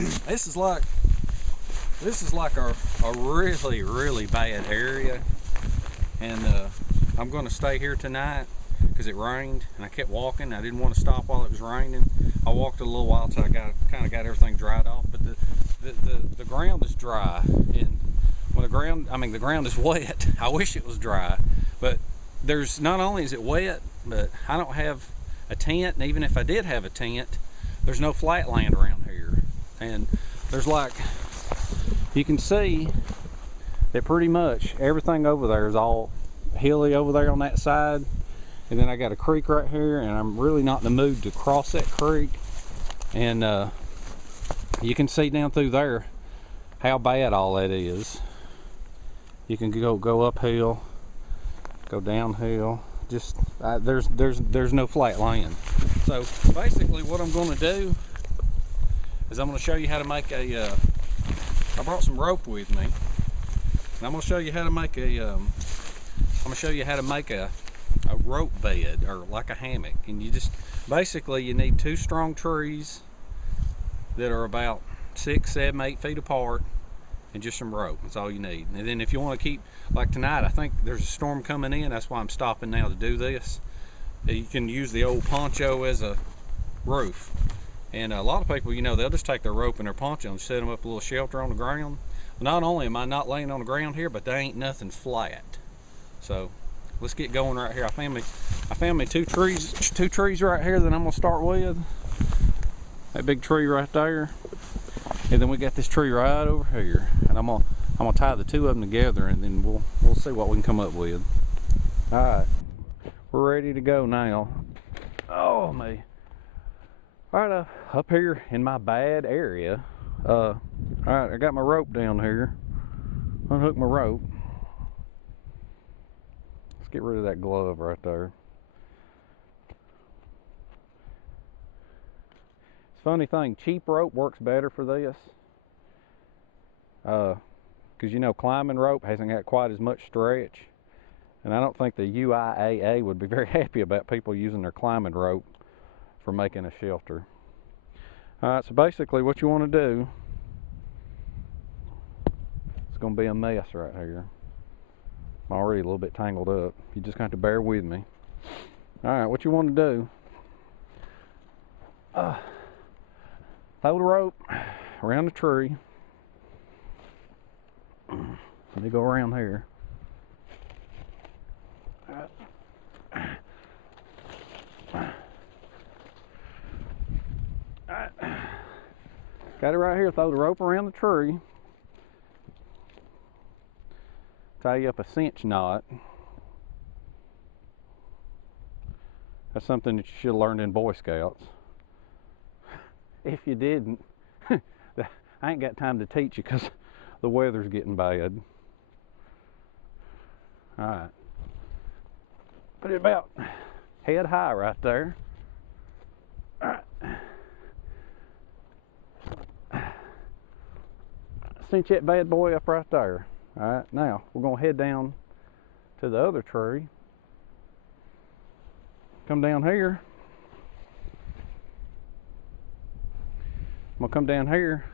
This is like a really, really bad area, and I'm going to stay here tonight because it rained and I kept walking. I didn't want to stop while it was raining. I walked a little while till I kind of got everything dried off, but the ground is dry, and when the ground is wet. I wish it was dry, but there's not only is it wet, but I don't have a tent, and even if I did have a tent, there's no flat land around here, and there's like, you can see that pretty much everything over there is all hilly over there on that side, and then I got a creek right here, and I'm really not in the mood to cross that creek. And you can see down through there how bad all that is. You can go uphill, go downhill. Just there's no flat land. So basically, what I'm going to do is I'm going to show you how to make a. I brought some rope with me, and I'm going to show you how to make a rope bed, or like a hammock. And you just basically you need 2 strong trees that are about 6, 7, 8 feet apart, and just some rope. That's all you need. And then if you want to keep, like tonight, I think there's a storm coming in. That's why I'm stopping now to do this. You can use the old poncho as a roof. And a lot of people, you know, they'll just take their rope and their poncho and set them up a little shelter on the ground. Not only am I not laying on the ground here, but there ain't nothing flat. So let's get going right here. I found me two trees right here that I'm gonna start with. That big tree right there, and then we got this tree right over here, and I'm gonna tie the 2 of them together, and then we'll see what we can come up with. All right, we're ready to go now. Oh me! All right, up here in my bad area. All right, I got my rope down here. Unhook my rope. Let's get rid of that glove right there. Funny thing, cheap rope works better for this, because you know, climbing rope hasn't got quite as much stretch, and I don't think the UIAA would be very happy about people using their climbing rope for making a shelter. Alright, so basically what you want to do, it's going to be a mess right here. I'm already a little bit tangled up. You just have to bear with me. Alright, what you want to do, throw the rope around the tree. Let me go around here. Got it right here. Throw the rope around the tree. Tie you up a cinch knot. That's something that you should have learned in Boy Scouts. If you didn't, I ain't got time to teach you because the weather's getting bad. Alright. Put it about head high right there. Alright. Cinch that bad boy up right there. Alright, now we're going to head down to the other tree. Come down here. I'm gonna come down here.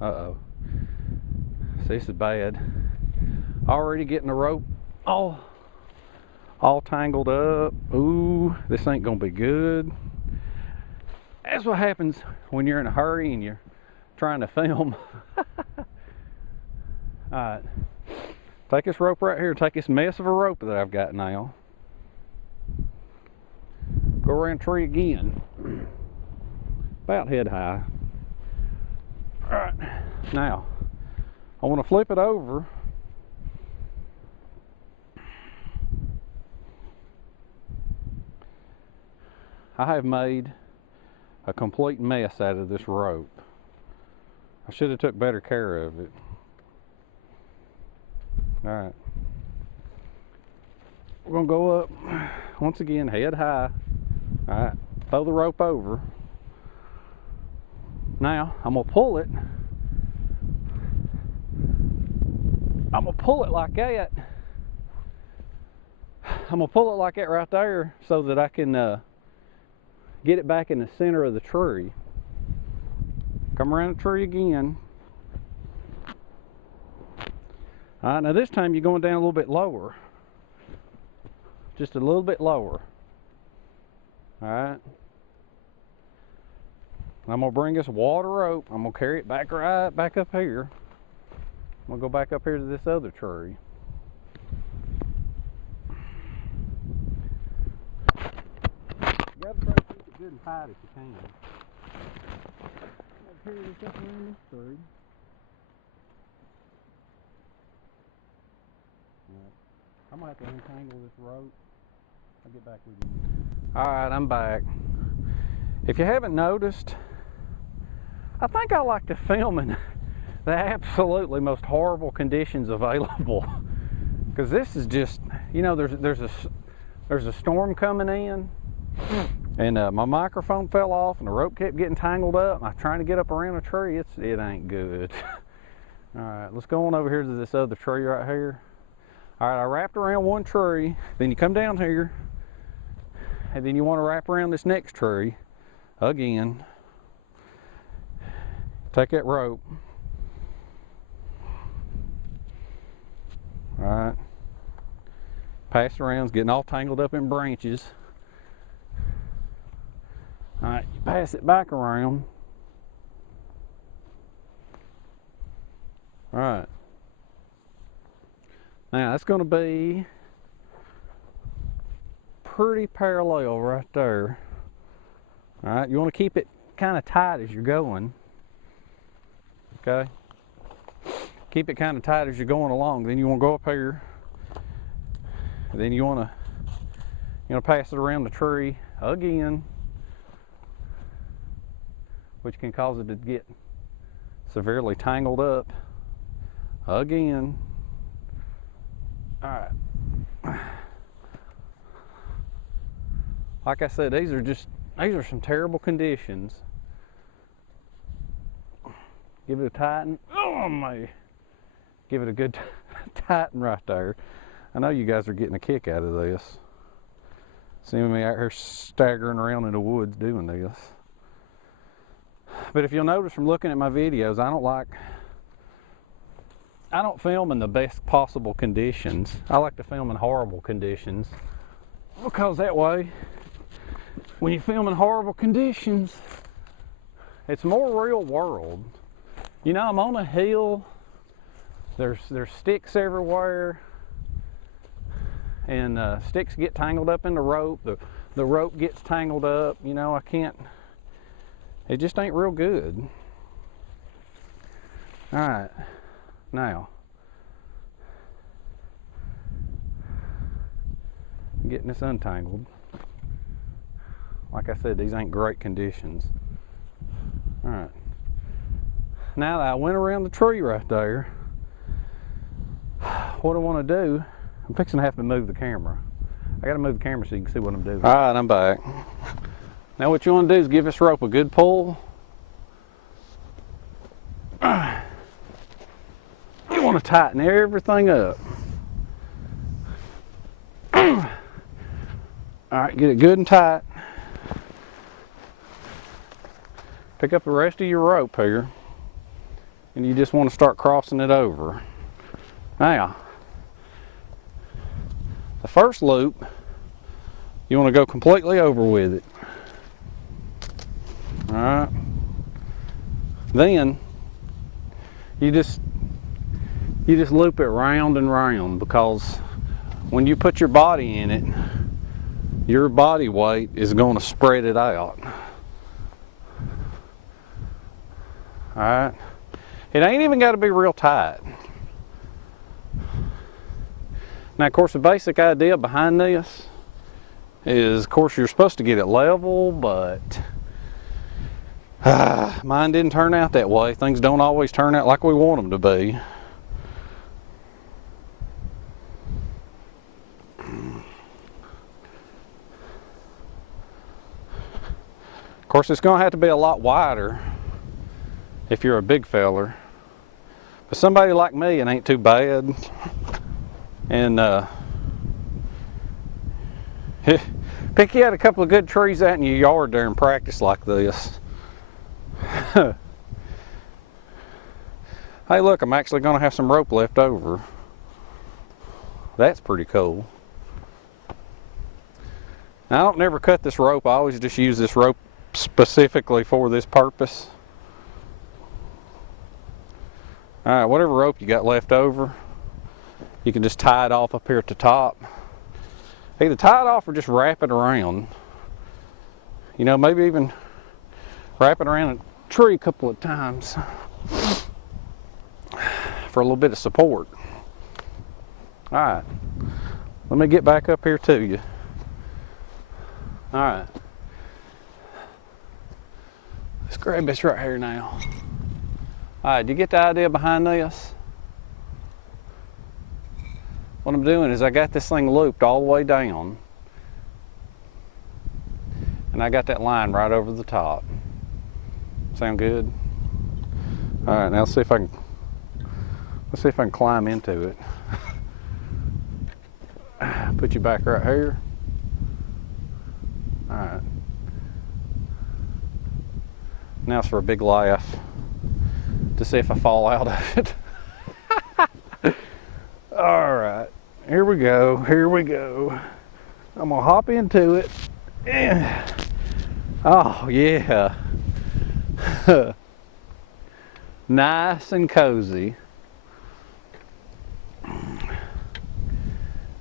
Uh-oh. See, this is bad. Already getting the rope all tangled up. Ooh, this ain't gonna be good. That's what happens when you're in a hurry and you're trying to film. Alright. Take this rope right here. Take this mess of a rope that I've got now. Go around the tree again. About head high. Alright, now I want to flip it over. I have made a complete mess out of this rope. I should have took better care of it. Alright, we're going to go up once again, head high. Alright, throw the rope over. Now, I'm going to pull it. I'm going to pull it like that. I'm going to pull it like that right there so that I can get it back in the center of the tree. Come around the tree again. All right, now this time you're going down a little bit lower. Just a little bit lower. All right. I'm gonna bring this water rope. I'm gonna carry it back right back up here. I'm gonna go back up here to this other tree. You gotta try to keep it good and tight if you can. I'll carry this up around this tree. I'm gonna have to untangle this rope. I'll get back with you. Alright, I'm back. If you haven't noticed, I think I like to film in the absolutely most horrible conditions available. Because this is just, you know, there's a storm coming in, and my microphone fell off, and the rope kept getting tangled up. I'm trying to get up around a tree. It ain't good. Alright, let's go on over here to this other tree right here. Alright, I wrapped around one tree, then you come down here, and then you want to wrap around this next tree again. Take that rope. Alright. Pass it around, it's getting all tangled up in branches. Alright, you pass it back around. Alright. Now that's going to be pretty parallel right there. Alright, you want to keep it kind of tight as you're going. Okay? Keep it kind of tight as you're going along. Then you want to go up here. And then you want to pass it around the tree again, which can cause it to get severely tangled up again. Alright. Like I said, these are some terrible conditions. Give it a tighten. Oh my! Give it a good tighten right there. I know you guys are getting a kick out of this. Seeing me out here staggering around in the woods doing this. But if you'll notice from looking at my videos, I don't film in the best possible conditions. I like to film in horrible conditions. Because that way, when you film in horrible conditions, it's more real world. You know, I'm on a hill, there's sticks everywhere, and sticks get tangled up in the rope, the rope gets tangled up, you know, it just ain't real good. Alright, now, getting this untangled. Like I said, these ain't great conditions. Alright. Now that I went around the tree right there, what I want to do, I'm fixing to have to move the camera. I got to move the camera so you can see what I'm doing. Alright, I'm back. Now what you want to do is give this rope a good pull. You want to tighten everything up. Alright, get it good and tight. Pick up the rest of your rope here, and you just want to start crossing it over. Now, the first loop, you want to go completely over with it. Alright. Then, you just loop it round and round, because when you put your body in it, your body weight is going to spread it out. Alright. It ain't even got to be real tight. Now, of course, the basic idea behind this is, of course, you're supposed to get it level, but mine didn't turn out that way. Things don't always turn out like we want them to be. Of course, it's going to have to be a lot wider if you're a big feller. But somebody like me, it ain't too bad. And pick you out a couple of good trees out in your yard there and practice like this. Hey look, I'm actually gonna have some rope left over. That's pretty cool. Now, I don't never cut this rope. I always just use this rope specifically for this purpose. Alright, whatever rope you got left over, you can just tie it off up here at the top. Either tie it off or just wrap it around. You know, maybe even wrap it around a tree a couple of times for a little bit of support. Alright, let me get back up here to you. Alright, let's grab this right here now. Alright, do you get the idea behind this? What I'm doing is I got this thing looped all the way down, and I got that line right over the top. Sound good? Alright, now let's see if I can climb into it. Put you back right here. Alright. Now it's for a big laugh to see if I fall out of it. Alright, here we go, here we go. I'm gonna hop into it. Oh yeah. Nice and cozy.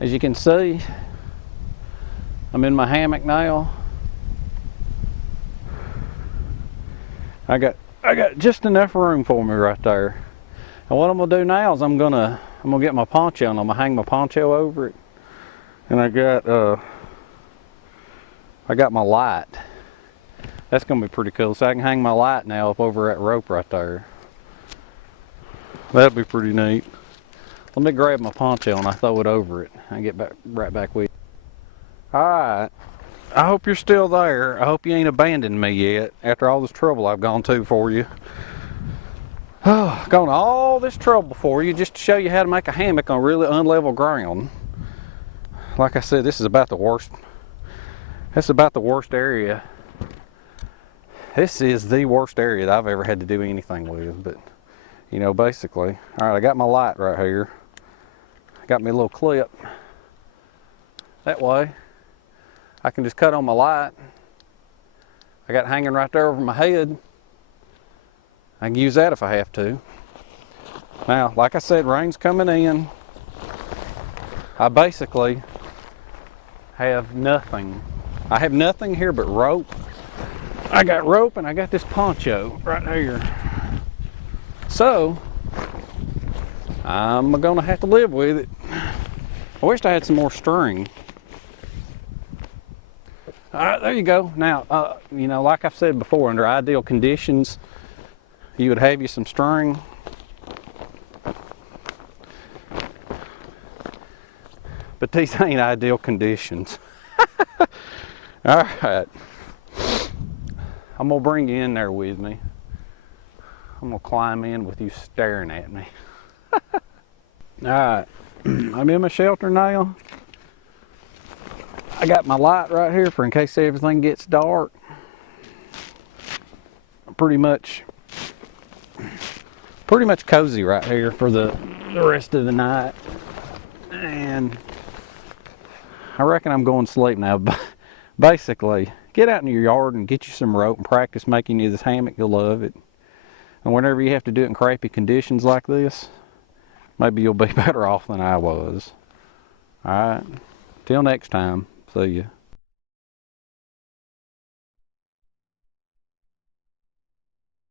As you can see, I'm in my hammock now. I got just enough room for me right there. And what I'm gonna do now is I'm gonna get my poncho and I'm gonna hang my poncho over it. And I got my light. That's gonna be pretty cool. So I can hang my light now up over that rope right there. That'd be pretty neat. Let me grab my poncho and I throw it over it. I get right back with you. Alright. I hope you're still there. I hope you ain't abandoned me yet after all this trouble I've gone to for you. Gone to all this trouble for you just to show you how to make a hammock on really unlevel ground. Like I said, this is about the worst. This is about the worst area. This is the worst area that I've ever had to do anything with. But, you know, basically. Alright, I got my light right here. I got me a little clip. That way, I can just cut on my light. I got it hanging right there over my head. I can use that if I have to. Now, like I said, rain's coming in. I basically have nothing. I have nothing here but rope. I got rope and I got this poncho right here. So, I'm gonna have to live with it. I wished I had some more string. Alright, there you go. Now, you know, like I've said before, under ideal conditions, you would have you some string. But these ain't ideal conditions. Alright. I'm gonna bring you in there with me. I'm gonna climb in with you staring at me. Alright. I'm in my shelter now. I got my light right here for in case everything gets dark. I'm pretty much cozy right here for the rest of the night. And I reckon I'm going to sleep now. Basically, get out in your yard and get you some rope and practice making you this hammock. You'll love it. And whenever you have to do it in crappy conditions like this, maybe you'll be better off than I was. Alright, till next time, see ya.